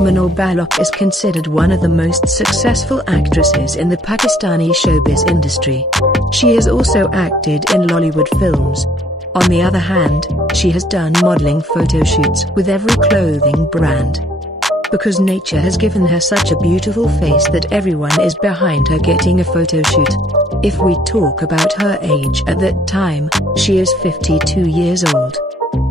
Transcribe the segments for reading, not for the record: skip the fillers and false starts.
Mahnoor Baloch is considered one of the most successful actresses in the Pakistani showbiz industry. She has also acted in Lollywood films. On the other hand, she has done modeling photo shoots with every clothing brand. Because nature has given her such a beautiful face that everyone is behind her getting a photo shoot. If we talk about her age at that time, she is 52 years old.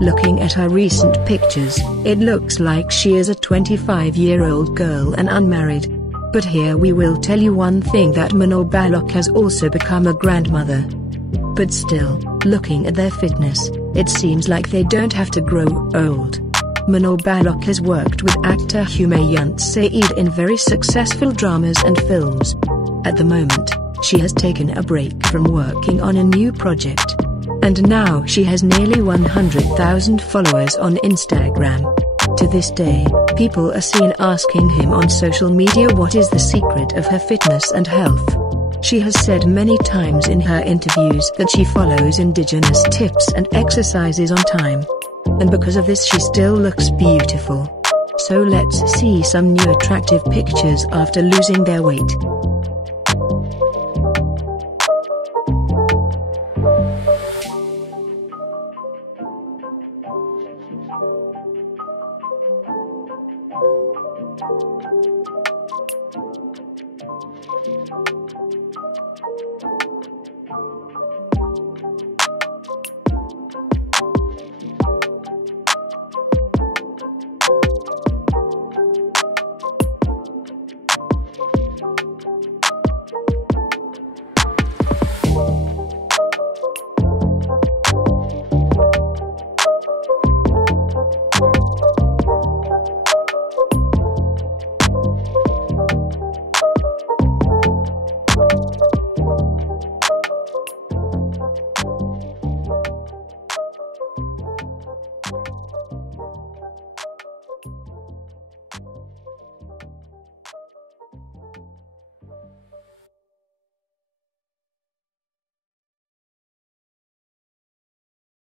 Looking at her recent pictures, it looks like she is a 25-year-old girl and unmarried. But here we will tell you one thing, that Mahnoor Baloch has also become a grandmother. But still, looking at their fitness, it seems like they don't have to grow old. Mahnoor Baloch has worked with actor Humayun Saeed in very successful dramas and films. At the moment, she has taken a break from working on a new project. And now she has nearly 100,000 followers on Instagram. To this day, people are seen asking him on social media what is the secret of her fitness and health. She has said many times in her interviews that she follows indigenous tips and exercises on time. And because of this she still looks beautiful. So let's see some new attractive pictures after losing their weight.